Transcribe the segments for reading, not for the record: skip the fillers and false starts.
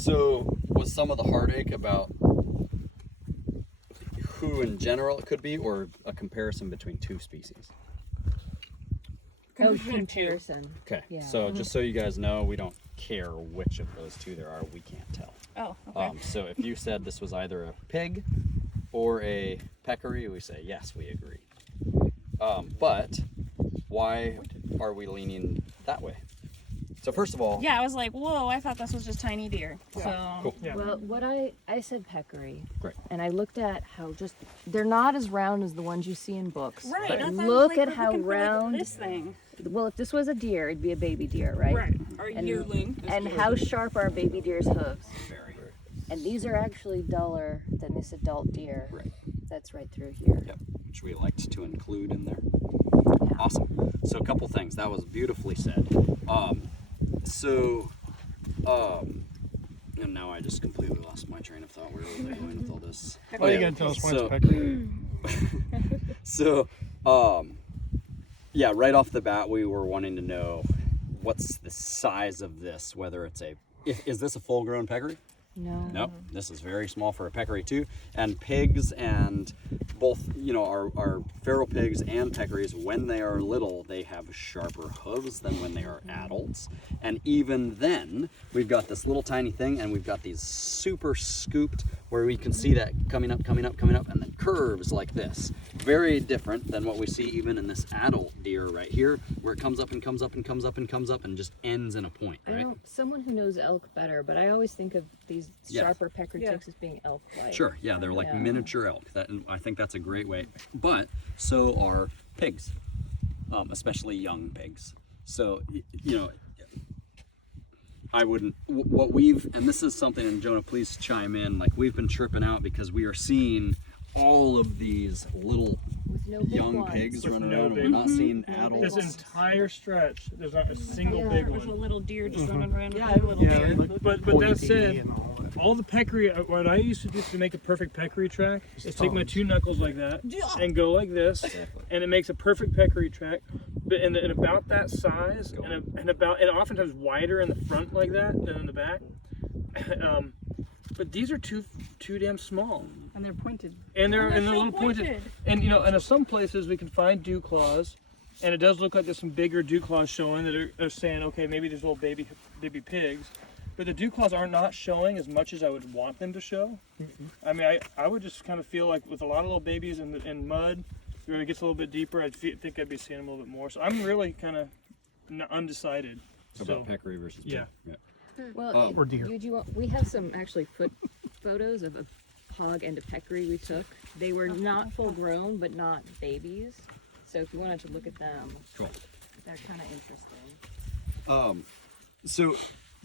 So was some of the heartache about who in general it could be, or a comparison between two species? Comparison. Okay, Yeah. so just so you guys know, we don't care which of those two there are, we can't tell. Oh, okay. So if you said this was either a pig or a peccary, we say yes, we agree. But why are we leaning that way? So first of all, Yeah, I was like, whoa, I thought this was just tiny deer. So cool. Yeah. Well, what I said peccary. Great. And I looked at how they're not as round as the ones you see in books. right. But I thought look like, at we're how looking for, like, round. this thing. Well, if this was a deer, it'd be a baby deer, right? Right. Or And- yearling. And how sharp are baby deer's hooves? Very. And these are actually duller than this adult deer. Right. That's right through here. Yep, which we liked to include in there. Yeah. Awesome. So a couple things. That was beautifully said. And now I just completely lost my train of thought. Where were they going with all this? Oh, you gotta tell us why So- it's peccary. So, yeah, right off the bat, we were wanting to know what's the size of this, whether it's is this a full-grown peccary? No. Nope, this is very small for a peccary too. And pigs and both, our feral pigs and peccaries, when they are little, they have sharper hooves than when they are adults. And even then, we've got this little tiny thing, and we've got these super scooped, where we can see that coming up, and then curves like this. Very different than what we see even in this adult deer right here, where it comes up and comes up and comes up and comes up and just ends in a point, I right? know someone who knows elk better, but I always think of these Yeah. sharper peccary Yeah. ticks as being elk-like. Sure, yeah, they're like Yeah. miniature elk. And I think that's a great way. But so are pigs, especially young pigs. So, I wouldn't, and this is something, and Jonah, please chime in, like we've been tripping out because we are seeing all of these little With no big young ones. pigs With running no around, and we're big not seeing No adults. This entire stretch, there's not a single Yeah. big There's a one. little deer just running around with Yeah, a little Yeah, deer. but that said, all the peccary, what I used to do to make a perfect peccary track is take my two knuckles like that and go like this, and it makes a perfect peccary track. But and about that size, and oftentimes wider in the front like that than in the back. But these are too damn small, And they're pointed. and they're so a little pointed. And and in some places we can find dew claws, and it does look like there's some bigger dew claws showing that are saying, okay, maybe there's little baby pigs. But the dew claws are not showing as much as I would want them to show. I mean, I would just kind of feel like with a lot of little babies in mud, where it gets a little bit deeper, think I'd be seeing them a little bit more. So I'm really kind of undecided. About peccary versus pig. Yeah. Well, Or deer. we have some actually photos of a hog and a peccary we took. They were not full grown, but not babies. So if you wanted to look at them, Cool. they're kind of interesting. So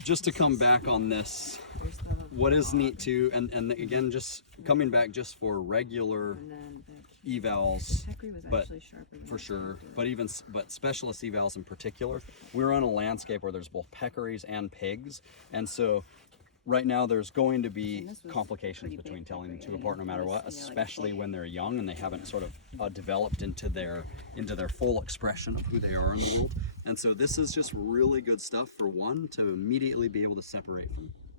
just to come back on this, There's the what is neat too, and again, just coming back just for regular and then evals, the peccary was but actually sharper than for the sure, deer. but specialist evals in particular, we're on a landscape where there's both peccaries and pigs, and so right now there's going to be And this was complications pretty between big telling the two peccary, apart no matter and what, this, like, especially when they're young and they haven't sort of developed into their full expression of who they are in the world. And so this is just really good stuff for one to immediately be able to separate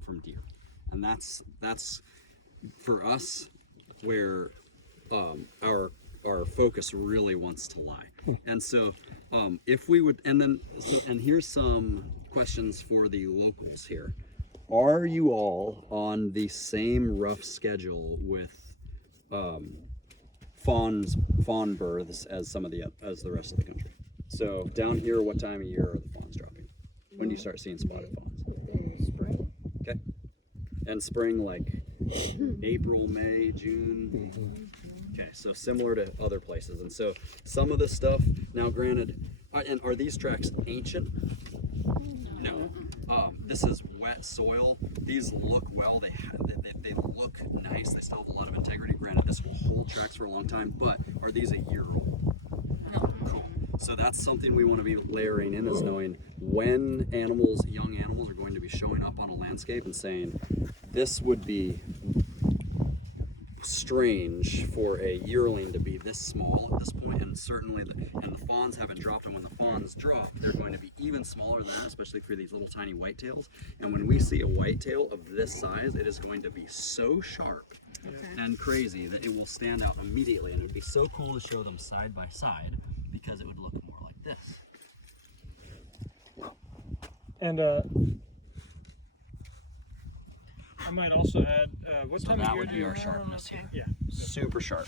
from deer, and that's for us where our focus really wants to lie. And so if we would, and here's some questions for the locals here. Are you all on the same rough schedule with fawn births as the rest of the country? So down here, what time of year are the fawns dropping? When do you start seeing spotted fawns? In spring. Okay. And spring, like April, May, June. Okay, so similar to other places. And so some of this stuff, now granted, and are these tracks ancient? No. This is wet soil. These look well. They look nice. They still have a lot of integrity. Granted, this will hold tracks for a long time, but are these a year old? No. Cool. So that's something we want to be layering in, is knowing when young animals are going to be showing up on a landscape and saying, this would be strange for a yearling to be this small at this point, and certainly and the fawns haven't dropped, and when the fawns drop, they're going to be even smaller than that, especially for these little tiny whitetails. And when we see a whitetail of this size, it is going to be so sharp and crazy that it will stand out immediately, and it would be so cool to show them side by side because it would look more like this. And I might also add, what So time of that year would do be you? our sharpness here. Yeah. Super sharp.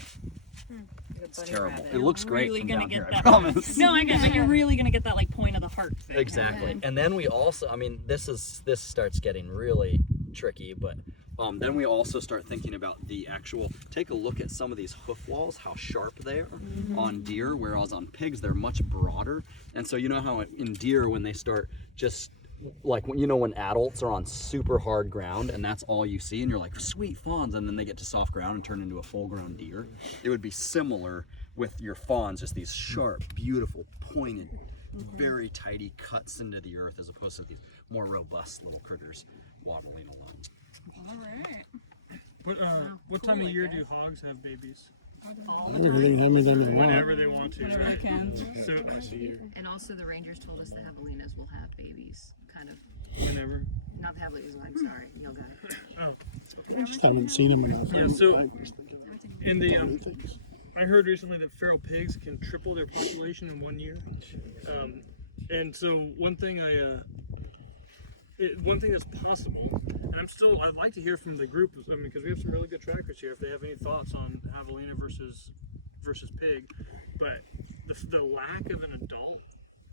It's terrible. It You're looks great really from gonna down get here, I that- promise. No, I get, but you're really gonna get that like point of the heart thing. Exactly. And then we also, I mean, this starts getting really tricky, but then we also start thinking about the actual, take a look at some of these hoof walls, how sharp they are on deer, whereas on pigs, they're much broader. And so you know how in deer, when they start just, like when adults are on super hard ground and that's all you see and you're like, sweet fawns, and then they get to soft ground and turn into a full grown deer. It would be similar with your fawns, just these sharp, beautiful, pointed, very tidy cuts into the earth as opposed to these more robust little critters waddling along. All right. What time of year do hogs have babies? Everything haven't done in a Whenever while. they want to. Whenever they Right? can. So And also the rangers told us the javelinas will have babies, kind of. whenever. Not the javelinas, I'm sorry, you'll got it. I just haven't seen them enough. Yeah, so I just think of in the other things. I heard recently that feral pigs can triple their population in 1 year. And so one thing one thing that's possible, and I'd like to hear from the group, I mean, because we have some really good trackers here, if they have any thoughts on javelina versus pig, but the lack of an adult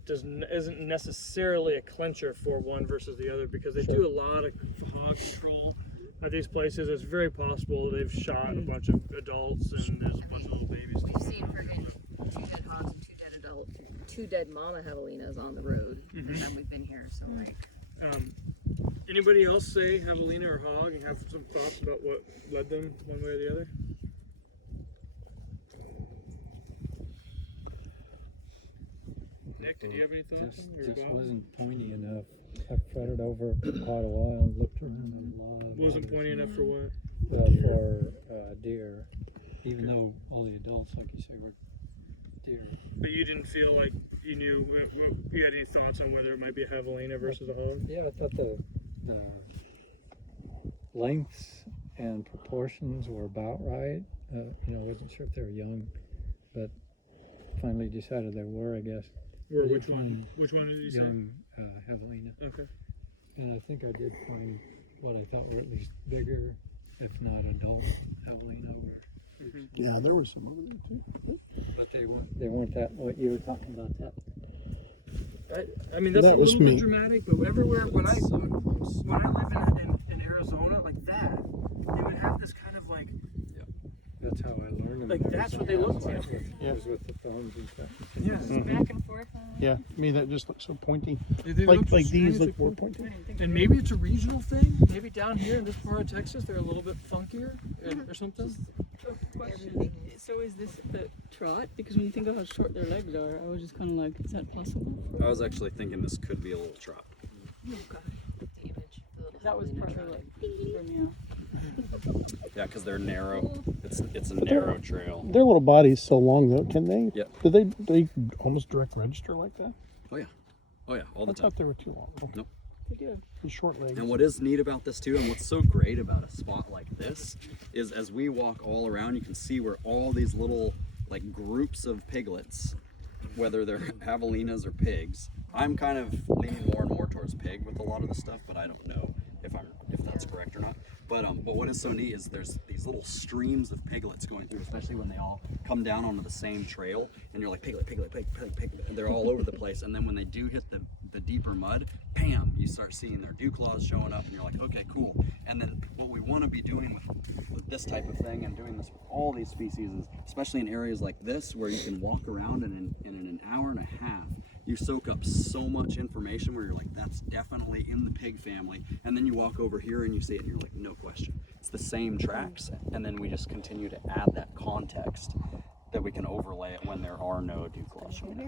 isn't necessarily a clincher for one versus the other, because they do a lot of hog control at these places. It's very possible that they've shot a bunch of adults and there's a bunch of little babies. We've seen friggin' 2 dead hogs and 2 dead adults, 2 dead mama javelinas on the road that we've been here, so like. Anybody else say javelina or hog and have some thoughts about what led them one way or the other? Nick, did you have any thoughts? Just wasn't pointy enough. I fretted over it for quite a while and looked around a lot. Wasn't pointy enough for what? For deer, even though all the adults, like you said, were deer. But you didn't feel like you knew, you had any thoughts on whether it might be a javelina versus a hog? Yeah, I thought the lengths and proportions were about right. Wasn't sure if they were young, but finally decided they were, I guess. Which one? Which one did you say? Young javelina. Okay. And I think I did find what I thought were at least bigger, if not adult javelina. Yeah, there was some over there too. But they weren't that, what you were talking about, that. I mean, that's That a was little me. bit dramatic, but everywhere when I lived in Arizona like that, they would have this kind of like, That's how I learned them. like that's what they look like. Yeah. Was with the thumbs and stuff. Yeah. Back and forth. Yeah, to me that just looks so pointy. They Like look these strangely look more pointy. And maybe it's a regional thing. Maybe down here in this part of Texas, they're a little bit funkier or something. So is this the trot? Because when you think of how short their legs are, I was just kind of like, is that possible? I was actually thinking this could be a little trot. Oh god, the image. The little That was javelina partly trot. like, for me. Yeah, because they're narrow. It's a narrow trail. Their little body's so long though, can they? Yeah. Do they almost direct register like that? Oh yeah, all the I time. thought they were too long. Nope. They do. The short legs. And what is neat about this too, and what's so great about a spot like this, is as we walk all around, you can see where all these little like groups of piglets, whether they're javelinas or pigs. I'm kind of leaning more and more towards pig with a lot of the stuff, but I don't know if that's correct or not. But what is so neat is there's these little streams of piglets going through, especially when they all come down onto the same trail, and you're like piglet, piglet, piglet, piglet, and they're all over the place. And then when they do hit the deeper mud, bam, you start seeing their dew claws showing up, and you're like, okay, cool. And then what we want to be doing with this type of thing, and doing this with all these species, is especially in areas like this where you can walk around and in an hour and a half you soak up so much information where you're like, that's definitely in the pig family. And then you walk over here and you see it and you're like, no question. It's the same tracks. And then we just continue to add that context that we can overlay it when there are no dew claws showing up.